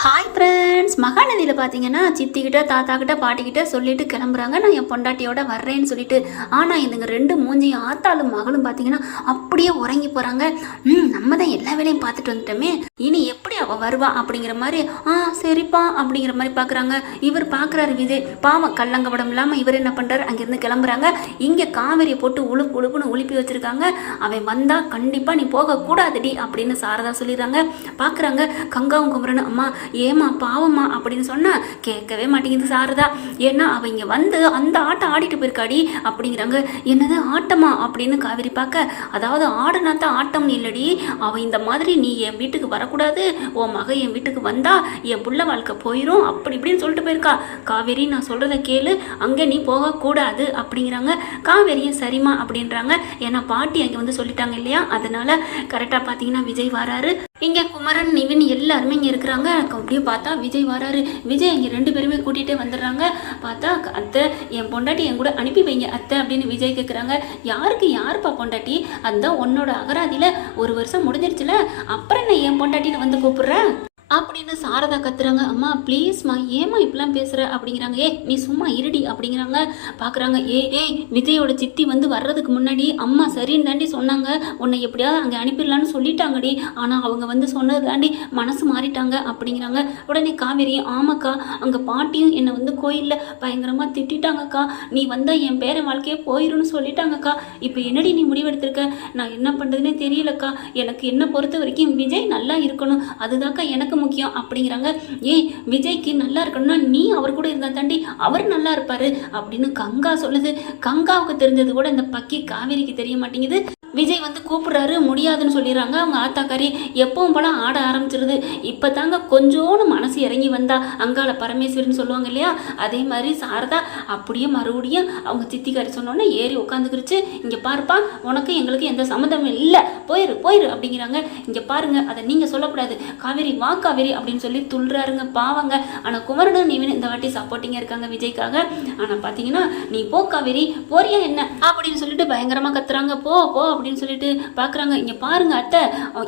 Hi friends மகாநதியில் பார்த்தீங்கன்னா சித்திக்கிட்ட தாத்தாக்கிட்ட பாட்டிக்கிட்ட சொல்லிட்டு கிளம்புறாங்க. நான் என் பொண்டாட்டியோட வர்றேன்னு சொல்லிட்டு. ஆனால் இதுங்க ரெண்டு மூஞ்சியும் ஆத்தாளும் மகளும் பார்த்தீங்கன்னா அப்படியே உறங்கி போகிறாங்க ம் நம்ம தான் எல்லா வேலையும் பார்த்துட்டு வந்துட்டோமே. இனி எப்படி அவள் வருவா அப்படிங்கிற மாதிரி ஆ சரிப்பா அப்படிங்கிற மாதிரி பார்க்குறாங்க இவர் பார்க்குறாரு விஜய் பாவம் கள்ளங்கபடம் இல்லாமல் இவர் என்ன பண்ணுறாரு அங்கேருந்து கிளம்புறாங்க. இங்கே காவேரியை போட்டு உழுப்பு உழுப்புன்னு உழுப்பி வச்சுருக்காங்க. அவன் வந்தால் கண்டிப்பாக நீ போகக்கூடாதுடி அப்படின்னு சாரதா சொல்லிடுறாங்க. பார்க்குறாங்க கங்காவும் குமரன் அம்மா ஏமா பாவம்மா அப்படின்னு சொன்னால் கேட்கவே மாட்டேங்குது சாரதா. ஏன்னா அவ இங்கே வந்து அந்த ஆட்டம் ஆடிட்டு போயிருக்காடி அப்படிங்கிறாங்க. என்னது ஆட்டமா? அப்படின்னு காவேரி பார்க்க அதாவது ஆடுனா தான் ஆட்டம் இல்லடி. அவ இந்த மாதிரி நீ என் வீட்டுக்கு வரக்கூடாது. உன் மக என் வீட்டுக்கு வந்தா என் புள்ள வாழ்க்கை போயிடும் அப்படி இப்படின்னு சொல்லிட்டு போயிருக்கா. காவேரி நான் சொல்கிறத கேளு. அங்கே நீ போகக்கூடாது அப்படிங்கிறாங்க. காவேரியும் சரிம்மா அப்படின்றாங்க. ஏன்னா பாட்டி அங்கே வந்து சொல்லிட்டாங்க இல்லையா? அதனால கரெக்டாக பார்த்தீங்கன்னா விஜய் வராரு. இங்கே குமரன் நிவின் எல்லாருமே இங்கே இருக்கிறாங்க. அப்படியே பார்த்தா விஜய் வராரு. விஜய் இங்கே ரெண்டு பேருமே கூட்டிகிட்டே வந்துடுறாங்க. பார்த்தா அத்தை என் பொண்டாட்டி என் கூட அனுப்பி வைங்க அத்தை அப்படின்னு விஜய் கேட்குறாங்க யாருக்கு யாருப்பா பொண்டாட்டி? அதுதான் உன்னோட அகராதியில் ஒரு வருஷம் முடிஞ்சிருச்சுல. அப்புறம் என்ன என் பொண்டாட்டின்னு வந்து கூப்பிட்றேன் அப்படின்னு சாரதா கத்துறாங்க. அம்மா ப்ளீஸ்மா ஏமா இப்படிலாம் பேசுற? அப்படிங்கிறாங்க. ஏ நீ சும்மா இருடி அப்படிங்கிறாங்க. பார்க்குறாங்க ஏ ஏய் விஜயோட சித்தி வந்து வர்றதுக்கு முன்னாடி அம்மா சரின்னு தாண்டி சொன்னாங்க. உன்னை எப்படியாவது அங்கே அனுப்பிடலான்னு சொல்லிட்டாங்கடி. ஆனால் அவங்க வந்து சொன்னது தாண்டி மனசு மாறிட்டாங்க அப்படிங்கிறாங்க. உடனே காவேரி ஆமாக்கா அங்கே பாட்டியும் என்னை வந்து கோயிலில் பயங்கரமாக திட்டிட்டாங்கக்கா. நீ வந்தால் என் பேர வாழ்க்கையே போயிரும்னு சொல்லிட்டாங்கக்கா. இப்போ என்னடி நீ முடிவெடுத்திருக்க? நான் என்ன பண்ணுறதுனே தெரியலக்கா. எனக்கு என்ன பொறுத்த வரைக்கும் விஜய் நல்லா இருக்கணும். அதுதாக்கா எனக்கு முக்கியம் அப்படிங்கிறாங்க. ஏய் விஜய்க்கு நல்லா இருக்கணும்னா நீ அவர் கூட இருந்தா தாண்டி அவர் நல்லா இருப்பாரு அப்படின்னு கங்கா சொல்லுது. கங்காவுக்கு தெரிஞ்சது கூட இந்த பக்கி காவேரிக்கு தெரிய மாட்டேங்குது. விஜய் வந்து கூப்பிடுறாரு முடியாதுன்னு சொல்லிடுறாங்க. அவங்க ஆத்தாக்காரி எப்பவும் போல ஆட ஆரம்பிச்சிருது. இப்போ தாங்க கொஞ்சோன்னு மனசு இறங்கி வந்தா அங்காள பரமேஸ்வரின்னு சொல்லுவாங்க இல்லையா? அதே மாதிரி சாரதா அப்படியே மறுபடியும் அவங்க சித்திக்காரி சொன்னோன்னே ஏறி உட்காந்துக்கிருச்சு இங்கே பாருப்பா உனக்கு எங்களுக்கு எந்த சம்மந்தமும் இல்லை. போயிரு போயிரு அப்படிங்கிறாங்க. இங்கே பாருங்க அதை நீங்கள் சொல்லக்கூடாது. காவேரி வா காவேரி அப்படின்னு சொல்லி துள்ளுறாருங்க பாவங்க. ஆனால் குமரனும் நீவின் இந்த வாட்டி சப்போர்ட்டிங்காக இருக்காங்க விஜய்க்காக. ஆனால் பார்த்தீங்கன்னா நீ போ காவேரி போறியா என்ன? அப்படின்னு சொல்லிட்டு பயங்கரமாக கத்துறாங்க. போ போ அப்படின்னு சொல்லிட்டு பார்க்குறாங்க இங்கே பாருங்க அத்தை.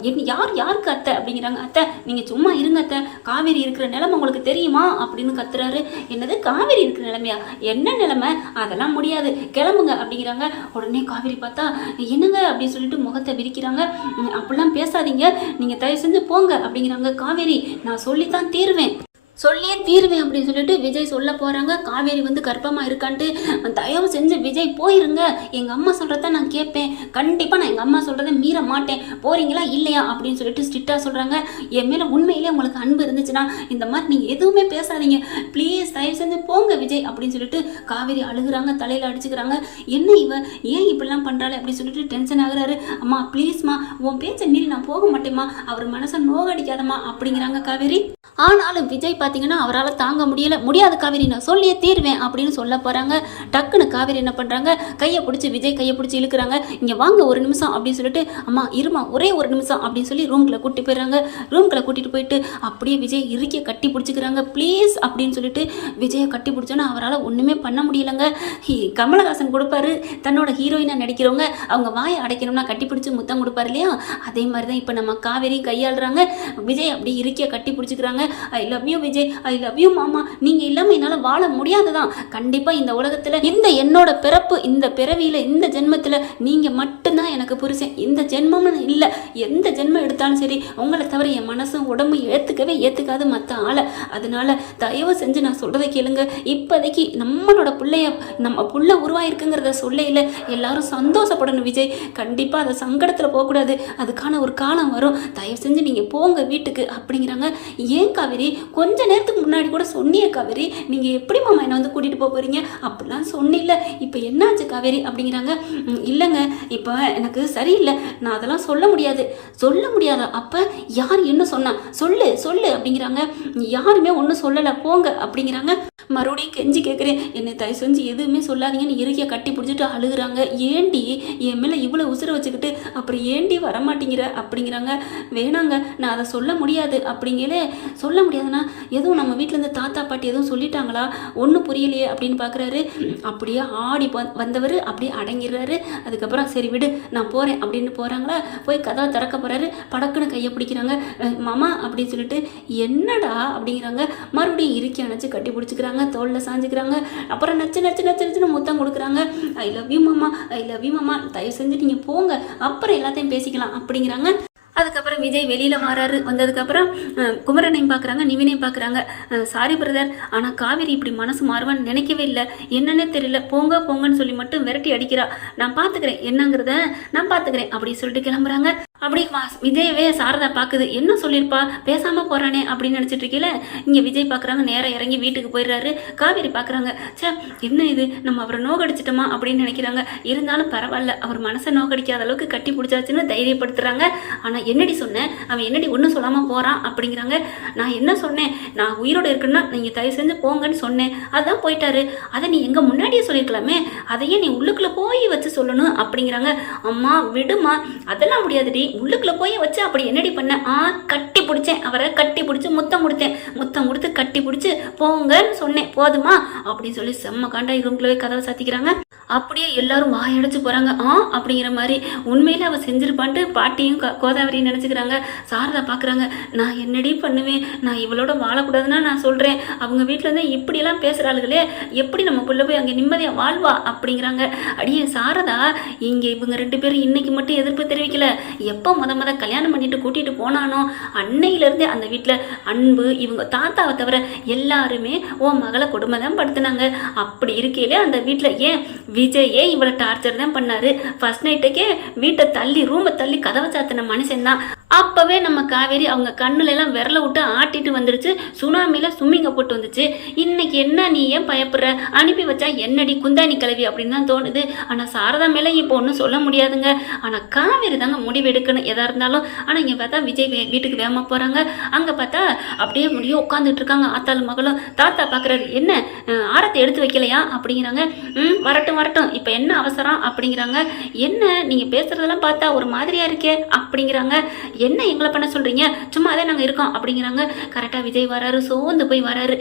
என் என்ன யார் யாருக்கு அத்தை அப்படிங்கிறாங்க. அத்தை நீங்கள் சும்மா இருங்க அத்தை. காவேரி இருக்கிற நிலைமை உங்களுக்கு தெரியுமா? அப்படின்னு கத்துறாரு. என்னது? காவேரி இருக்கிற நிலைமையா? என்ன நிலைமை? அதெல்லாம் முடியாது. கிளம்புங்க அப்படிங்கிறாங்க. உடனே காவேரி பார்த்தா என்னங்க அப்படின்னு சொல்லிட்டு முகத்தை விரிக்கிறாங்க. அப்படிலாம் பேசாதீங்க. நீங்கள் தயவு செஞ்சு போங்க அப்படிங்கிறாங்க காவேரி. நான் சொல்லித்தான் தீருவேன். சொல்லியே தீருவேன் அப்படின்னு சொல்லிட்டு விஜய் சொல்ல போறாங்க. காவேரி வந்து கர்ப்பமா இருக்கான்ட்டு தயவு செஞ்சு விஜய் போயிருங்க. எங்க அம்மா சொல்றத நான் கேட்பேன். கண்டிப்பா நான் எங்க அம்மா சொல்றதை மீற மாட்டேன். போறீங்களா இல்லையா அப்படின்னு சொல்லிட்டு ஸ்ட்ரிக்டா சொல்றாங்க. என் மேல உண்மையிலே உங்களுக்கு அன்பு இருந்துச்சுன்னா இந்த மாதிரி நீங்க எதுவுமே பேசாதீங்க. ப்ளீஸ் தயவு செஞ்சு போங்க விஜய் அப்படின்னு சொல்லிட்டு காவேரி அழுகுறாங்க தலையில அடிச்சுக்கிறாங்க. என்ன இவ? ஏன் இப்படிலாம் பண்றாளே அப்படின்னு சொல்லிட்டு டென்ஷன் ஆகுறாரு. அம்மா ப்ளீஸ்மா உன் பேச்சை மீறி நான் போக மாட்டேம்மா. அவர் மனசை நோகடிக்காதம்மா அப்படிங்கிறாங்க காவேரி. ஆனாலும் விஜய் பார்த்தீங்கன்னா அவரால் தாங்க முடியல. முடியாது காவேரி நான் சொல்லியே தீர்வேன் அப்படின்னு சொல்ல போகிறாங்க டக்குன்னு காவேரி என்ன பண்ணுறாங்க கையை பிடிச்சி விஜய் கையை பிடிச்சி இழுக்கிறாங்க. இங்கே வாங்க ஒரு நிமிஷம் அப்படின்னு சொல்லிட்டு அம்மா இருமா ஒரே ஒரு நிமிஷம் அப்படின்னு சொல்லி ரூம்குள்ளே கூட்டி போயிடுறாங்க. ரூம்குள்ளே கூட்டிகிட்டு போயிட்டு அப்படியே விஜய் இறுக்கிய கட்டி பிடிச்சிக்கிறாங்க. ப்ளீஸ் அப்படின்னு சொல்லிட்டு விஜயை கட்டி பிடிச்சோன்னா அவரால் ஒன்றுமே பண்ண முடியலங்க. ஹி, கமலஹாசன் கொடுப்பாரு. தன்னோட ஹீரோயினாக நடிக்கிறவங்க அவங்க வாயை அடைக்கணும்னா கட்டி பிடிச்சி முத்தம் கொடுப்பாரு இல்லையா? அதே மாதிரி தான் இப்போ நம்ம காவேரி கையாளுறாங்க. விஜய் அப்படியே இறுக்கிய கட்டி பிடிச்சிக்கிறாங்க. I love you Vijay. I love you மாமா. நீங்கள் இல்லாமல் என்னால் வாழ முடியாதுதான். கண்டிப்பாக இந்த உலகத்தில் இந்த என்னோட பிறப்பு இந்த பிறவியில் இந்த ஜென்மத்தில் நீங்கள் மட்டும்தான் எனக்கு புரிசேன் இந்த ஜென்மம்னு இல்லை. எந்த ஜென்மம் எடுத்தாலும் சரி உங்களை தவிர என் மனசும் உடம்பு ஏற்றுக்கவே ஏற்றுக்காது மற்ற ஆளை. அதனால தயவு செஞ்சு நான் சொல்கிறத கேளுங்க. இப்போதைக்கு நம்மளோட பிள்ளைய நம்ம புள்ள உருவாயிருக்குங்கிறத சொல்லையில் எல்லாரும் சந்தோஷப்படணும் விஜய். கண்டிப்பாக அதை சங்கடத்தில் போகக்கூடாது. அதுக்கான ஒரு காலம் வரும். தயவு செஞ்சு நீங்கள் போங்க வீட்டுக்கு அப்படிங்கிறாங்க. ஏன் காவேரி? நேரத்துக்கு முன்னாடி கூட சொன்னியே காவேரி நீங்கள் எப்படி மாமா என்னை வந்து கூட்டிகிட்டு போக போகிறீங்க அப்படிலாம் சொன்னில்ல. இப்போ என்னாச்சு காவேரி அப்படிங்கிறாங்க. இல்லைங்க. இப்போ எனக்கு சரியில்லை. நான் அதெல்லாம் சொல்ல முடியாது. சொல்ல முடியாதா அப்போ யார் என்ன சொன்னா? சொல்லு சொல்லு அப்படிங்கிறாங்க. யாருமே ஒன்றும் சொல்லலை. போங்க அப்படிங்கிறாங்க. மறுபடியும் கெஞ்சி கேட்குறேன் என்னை தயவு செஞ்சு எதுவுமே சொல்லாதீங்கன்னு இறுக்கிய கட்டி பிடிச்சிட்டு அழுகுறாங்க. ஏண்டி என் மேலே இவ்வளோ உசுரை வச்சுக்கிட்டு அப்புறம் ஏண்டி வரமாட்டேங்கிற? அப்படிங்கிறாங்க. வேணாங்க நான் அதை சொல்ல முடியாது. அப்படிங்களே சொல்ல முடியாதுன்னா எதுவும் நம்ம வீட்டிலேருந்து தாத்தா பாட்டி எதுவும் சொல்லிட்டாங்களா? ஒன்றும் புரியலையே அப்படின்னு பார்க்குறாரு அப்படியே ஆடி வந்தவர் அப்படியே அடங்கிடுறாரு. அதுக்கப்புறம் சரி விடு நான் போகிறேன் அப்படின்னு போகிறாங்களா போய் கதா திறக்க போகிறாரு படக்குன்னு கையை பிடிக்கிறாங்க. மாமா அப்படின்னு சொல்லிட்டு என்னடா அப்படிங்கிறாங்க. மறுபடியும் இறுக்கி அணைச்சு கட்டி பிடிச்சிக்கிறாங்க. தோளில் சாஞ்சுக்கிறாங்க. அப்புறம் நச்சு நச்சு நச்சு நச்சுன்னு முத்தம் கொடுக்குறாங்க. ஐ லவ் யூ மாமா ஐ லவ் யூ மாமா தயவு செஞ்சு நீங்கள் போங்க. அப்புறம் எல்லாத்தையும் பேசிக்கலாம் அப்படிங்கிறாங்க. அதுக்கப்புறம் விஜய் வெளியில் வராரு. வந்ததுக்கப்புறம் குமரனையும் பார்க்குறாங்க நிவினையும் பார்க்குறாங்க சாரி பிரதர் ஆனால் காவேரி இப்படி மனசு மாறுவான்னு நினைக்கவே இல்லை. என்னன்னே தெரியல. போங்க போங்கன்னு சொல்லி மட்டும் விரட்டி அடிக்கிறா. நான் பார்த்துக்கிறேன் என்னங்கிறத நான் பார்த்துக்கிறேன் அப்படி சொல்லிட்டு கிளம்புறாங்க. அப்படி விஜயவே சாரதா பார்க்குது என்ன சொல்லியிருப்பா பேசாமல் போகிறானே அப்படின்னு நினச்சிட்டு இருக்கீல இங்கே விஜய் பார்க்குறாங்க நேராக இறங்கி வீட்டுக்கு போயிடுறாரு. காவேரி பார்க்குறாங்க ச்சே என்ன இது? நம்ம அவரை நோகடிச்சிட்டோமா அப்படின்னு நினைக்கிறாங்க. இருந்தாலும் பரவாயில்ல. அவர் மனசை நோகடிக்காத அளவுக்கு கட்டி பிடிச்சாச்சுன்னு தைரியப்படுத்துகிறாங்க ஆனால் என்னடி சொன்னேன் அவன் என்னடி ஒன்றும் சொல்லாமல் போகிறான் அப்படிங்கிறாங்க. நான் என்ன சொன்னேன்? நான் உயிரோடு இருக்குன்னா நீங்கள் தயவு செஞ்சு போங்கன்னு சொன்னேன். அதுதான் போயிட்டாரு. அதை நீ எங்கள் முன்னாடியே சொல்லியிருக்கலாமே அதையே நீ உள்ளுக்குள்ளே போய் வச்சு சொல்லணும் அப்படிங்கிறாங்க. அம்மா விடுமா அதெல்லாம் முடியாதுடி. உள்ளுக்குள்ளே போய் வச்சு அப்படி என்னடி பண்ண? ஆ கட்டி பிடிச்சேன். அவரை கட்டி பிடிச்சி முத்தம் கொடுத்தேன். முத்தம் கொடுத்து கட்டி பிடிச்சி போங்கன்னு சொன்னேன். போதுமா? அப்படின்னு சொல்லி செம்ம காண்டா ரூம்குள்ளே கதவை சாத்திக்கிறாங்க. அப்படியே எல்லாரும் வாயடைச்சு போகிறாங்க ஆ அப்படிங்கிற மாதிரி உண்மையில் அவள் செஞ்சிருப்பான்ட்டு பாட்டியும் கோதாவரியும் நினச்சிக்கிறாங்க. சாரதா பார்க்குறாங்க நான் என்னடி பண்ணுவேன்? நான் இவளோட வாழக்கூடாதுன்னா நான் சொல்கிறேன் அவங்க வீட்டில் இருந்து இப்படியெல்லாம் பேசுகிறாளுகளே எப்படி நம்ம புள்ள போய் அங்கே நிம்மதியாக வாழ்வா? அப்படிங்கிறாங்க. அடியே சாரதா இங்கே இவங்க ரெண்டு பேரும் இன்னைக்கு மட்டும் எதிர்ப்பு தெரிவிக்கல. எப்போ முத முத கல்யாணம் பண்ணிட்டு கூட்டிட்டு போனானோ அன்னையிலேருந்தே அந்த வீட்டில் அன்பு இவங்க தாத்தாவை தவிர எல்லாருமே ஓ மகளை கொடுமை தான் படுத்துனாங்க. அப்படி இருக்கையிலே அந்த வீட்டில் ஏன் விஜய் இவளை டார்ச்சர் தான் பண்ணாரு. ஃபர்ஸ்ட் நைட்டுக்கே வீட்டை தள்ளி ரூமை தள்ளி கதவை சாத்தின மனுஷன் தான் அப்போவே நம்ம காவேரி அவங்க கண்ணுல எல்லாம் விரல விட்டு ஆட்டிட்டு வந்துருச்சு. சுனாமியில் சும்மிங்க போட்டு வந்துச்சு. இன்னைக்கு என்ன நீ ஏன் பயப்படுற? அனுப்பி வச்சா என்னடி குந்தாணி கிளவி அப்படின்னு தான் தோணுது. ஆனால் சாரதா மேலே இப்போ ஒன்றும் சொல்ல முடியாதுங்க. ஆனால் காவேரி தாங்க முடிவு எடுக்கணும். எதா இருந்தாலும். ஆனால் இங்கே பார்த்தா விஜய் வே- வீட்டுக்கு வேகமாக போகிறாங்க அங்கே பார்த்தா அப்படியே முடியும் உட்காந்துட்டு இருக்காங்க. ஆத்தாள் மகளும் தாத்தா பார்க்குறாரு என்ன? ஆரத்தை எடுத்து வைக்கலையா? அப்படிங்கிறாங்க. ம் வரட்டும் வரட்டும். இப்போ என்ன அவசரம்? அப்படிங்கிறாங்க. என்ன? நீங்கள் பேசுகிறதெல்லாம் பார்த்தா ஒரு மாதிரியா இருக்கே. அப்படிங்கிறாங்க. என்ன எங்களை பண்ண சொல்கிறீங்க சும்மா அதே நாங்கள் இருக்கோம். அப்படிங்கிறாங்க. கரெக்டாக விஜய் வராரு. சோர்ந்து போய் வராரு.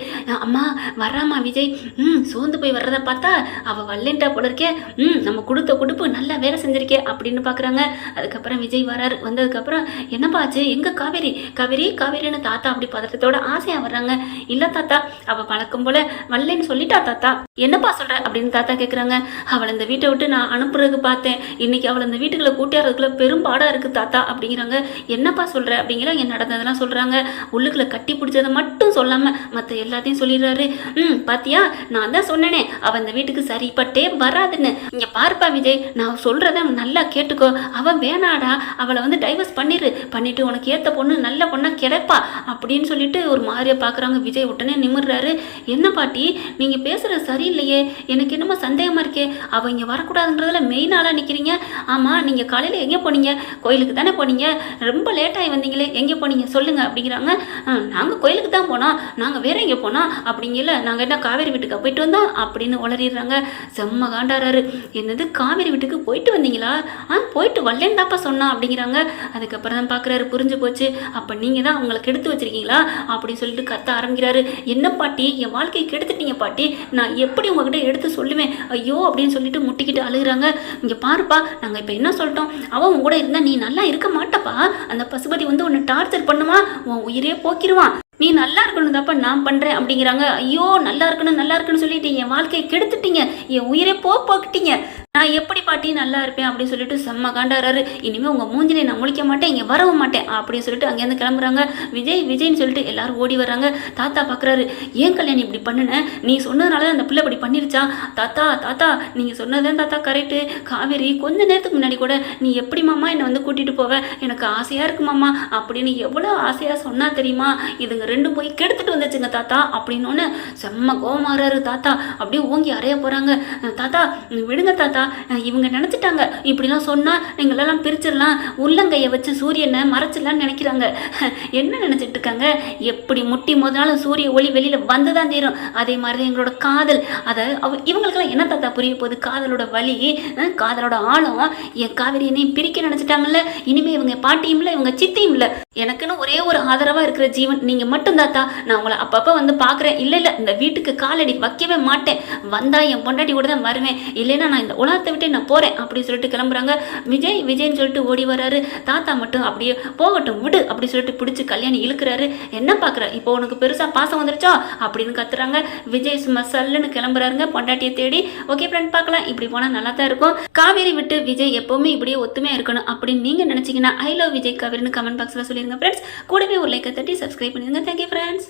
அம்மா வராமா விஜய். ம் சோர்ந்து போய் வர்றத பார்த்தா அவள் வல்லேன்ட்டா போல இருக்கே. ம் நம்ம கொடுத்த கொடுப்பு நல்லா வேலை செஞ்சிருக்கே அப்படின்னு பார்க்குறாங்க அதுக்கப்புறம் விஜய் வராரு. வந்ததுக்கப்புறம் என்னப்பா ஆச்சு? எங்கே காவேரி? காவேரி காவேரின்னு தாத்தா அப்படி பதட்டத்தோட ஆசையாக வர்றாங்க. இல்லை தாத்தா அவள் வழக்கம் போல வல்லேன்னு சொல்லிட்டா தாத்தா. என்னப்பா சொல்கிற அப்படின்னு தாத்தா கேட்குறாங்க அவளை இந்த வீட்டை விட்டு நான் அனுப்புறதுக்கு பார்த்தேன். இன்னைக்கு அவளை இந்த வீட்டுக்குள்ள கூட்டியாடுறதுக்குள்ள பெரும்பாடாக இருக்குது தாத்தா அப்படிங்கிறாங்க. என்னப்பா சொல்கிற அப்படிங்கிற இங்கே நடந்ததெல்லாம் சொல்கிறாங்க உள்ளுக்குள்ளே கட்டி பிடிச்சதை மட்டும் சொல்லாமல் மற்ற எல்லாத்தையும் சொல்லிடுறாரு. ம் பாத்தியா? நான் தான் சொன்னேனே அவன் இந்த வீட்டுக்கு சரிப்பட்டே வராதுன்னு. இங்கே பார்ப்பா விஜய் நான் சொல்கிறத நல்லா கேட்டுக்கோ. அவன் வேணாடா அவளை வந்து டைவர்ஸ் பண்ணிடு பண்ணிட்டு உனக்கு ஏற்ற பொண்ணு நல்ல பொண்ணாக கிடைப்பா அப்படின்னு சொல்லிட்டு ஒரு மாதிரியை பார்க்குறாங்க விஜய் உடனே நிமிடுறாரு என்ன பாட்டி நீங்கள் பேசுகிறது சரியில்லையே. எனக்கு என்னமோ சந்தேகமாக இருக்கே. அவள் இங்கே வரக்கூடாதுன்றதுல மெயின் ஆளாக நிற்கிறீங்க ஆமாம் நீங்கள் காலையில் எங்கே போனீங்க? கோயிலுக்கு தானே போனீங்க? ரொம்ப ரொம்ப லேட்டாகி வந்தீங்களே எங்கே போனீங்க? சொல்லுங்கள் அப்படிங்கிறாங்க. "ஆ, கோயிலுக்கு தான் போனோம். நாங்கள் வேற எங்கே போனோம்? அப்படிங்கல நாங்கள் என்ன காவேரி வீட்டுக்கு போயிட்டு வந்தோம்? அப்படின்னு உளறிடுறாங்க. செம்ம காண்டாராரு என்னது காவேரி வீட்டுக்கு போயிட்டு வந்தீங்களா? ஆ போயிட்டு வரலேன்னு தாப்பா சொன்னா அப்படிங்கிறாங்க. அதுக்கப்புறம் தான் பார்க்குறாரு புரிஞ்சு போச்சு. அப்போ நீங்கள் தான் அவங்களை கெடுத்து வச்சிருக்கீங்களா? அப்படின்னு சொல்லிட்டு கத்த ஆரம்பிக்கிறாரு. என்ன பாட்டி? என் வாழ்க்கையை கெடுத்துட்டீங்க பாட்டி. நான் எப்படி உங்ககிட்ட எடுத்து சொல்லுவேன்? ஐயோ அப்படின்னு சொல்லிட்டு முட்டிக்கிட்டு அழுகுறாங்க. இங்கே பாருப்பா நாங்கள் இப்போ என்ன சொல்லிட்டோம்? அவன் உன் கூட இருந்தால் நீ நல்லா இருக்க மாட்டப்பா. அந்த பசுபதி வந்து உன்னை டார்ச்சர் பண்ணுமா? உன் உயிரே போக்கிடுவான் நீ நல்லா இருக்கணும் தாப்பா நான் பண்ணுறேன் அப்படிங்கிறாங்க. ஐயோ நல்லா இருக்கணும் நல்லா இருக்குன்னு சொல்லிட்டு என் வாழ்க்கையை கெடுத்துட்டீங்க. என் உயிரே போக்கிட்டீங்க. நான் எப்படி பாட்டி நல்லா இருப்பேன் அப்படின்னு சொல்லிட்டு செம்ம காண்டாராரு இனிமேல் உங்கள் மூஞ்சிலே நான் முழிக்க மாட்டேன் இங்கே வரவும் மாட்டேன் அப்படின்னு சொல்லிட்டு அங்கேருந்து கிளம்புறாங்க. விஜய் விஜய்னு சொல்லிட்டு எல்லாரும் ஓடி வர்றாங்க. தாத்தா பார்க்குறாரு ஏன் கல்யாணம் இப்படி பண்ணுன? நீ சொன்னதுனால தான் அந்த பிள்ளை இப்படி பண்ணிருச்சா? தாத்தா தாத்தா நீங்கள் சொன்னதான் தாத்தா கரெக்டு காவேரி கொஞ்ச நேரத்துக்கு முன்னாடி கூட நீ எப்படி மாமா என்னை வந்து கூட்டிகிட்டு போவ? எனக்கு ஆசையாக இருக்கு மாமா. அப்படின்னு எவ்வளோ ஆசையாக சொன்னா தெரியுமா? இதுங்க ரெண்டும் போய் கெடுத்துட்டு வந்துச்சுங்க தாத்தா. அப்படின்னு செம்ம கோமாறாரு தாத்தா. அப்படியே ஓங்கி அறைய போகிறாங்க தாத்தா விடுங்க தாத்தா. இவங்க நினச்சிட்டாங்க. இப்படிலாம் சொன்னால் நீங்களெல்லாம் பிரிச்சிடலாம். உள்ளங்கையை வச்சு சூரியனை மறைச்சிடலாம்னு நினைக்கிறாங்க. என்ன நினச்சிட்டு இருக்காங்க? எப்படி முட்டி மோதினாலும் சூரிய ஒளி வெளியில் வந்து தான் தீரும் அதே மாதிரி எங்களோட காதல். அதை அவ இவங்களுக்கெல்லாம் என்ன தாத்தா புரிய போகுது? காதலோட வலி காதலோட ஆழம். என் காவிரி என்னையும் பிரிக்க நினச்சிட்டாங்கல்ல. இனிமே இவங்க பாட்டியும் இல்லை இவங்க சித்தியும் இல்லை. எனக்குன்னு ஒரே ஒரு ஆதரவாக இருக்கிற ஜீவன். நீங்கள் மட்டும் தாத்தா நான் உங்களை அப்பப்போ வந்து பார்க்குறேன். இல்லை இல்லை இந்த வீட்டுக்கு காலடி வைக்கவே மாட்டேன். வந்தால் என் பொண்டாட்டி கூட தான் வருவேன். இல்லைன்னா நான் இந்த உலகத்தை விட்டு நான் போகிறேன் அப்படின்னு சொல்லிட்டு கிளம்புறாங்க. விஜய் விஜய்னு சொல்லிட்டு ஓடி வராரு தாத்தா மட்டும் அப்படியே போகட்டும் விடு அப்படி சொல்லிட்டு பிடிச்சி கல்யாணி இழுக்கிறாரு. என்ன பார்க்குற? இப்போ உனக்கு பெருசாக பாசம் வந்துருச்சா? அப்படின்னு கத்துறாங்க. விஜய் சும்மா சல்லுன்னு கிளம்புறாருங்க பொண்டாட்டியை தேடி. ஓகே ஃப்ரெண்ட் பார்க்கலாம். இப்படி போனால் நல்லா தான் இருக்கும். காவேரி விட்டு விஜய் எப்போவுமே இப்படியே ஒத்துமையாக இருக்கணும். அப்படின்னு நீங்கள் நினச்சிங்கன்னா ஐ லவ் விஜய் காவேரின்னு கமெண்ட் பாக்ஸில் சொல்லிருங்க ஃப்ரெண்ட்ஸ் கூடவே ஒரு லைக்கை தட்டி சப்ஸ்கிரைப் பண்ணிடுங்க. Thank you friends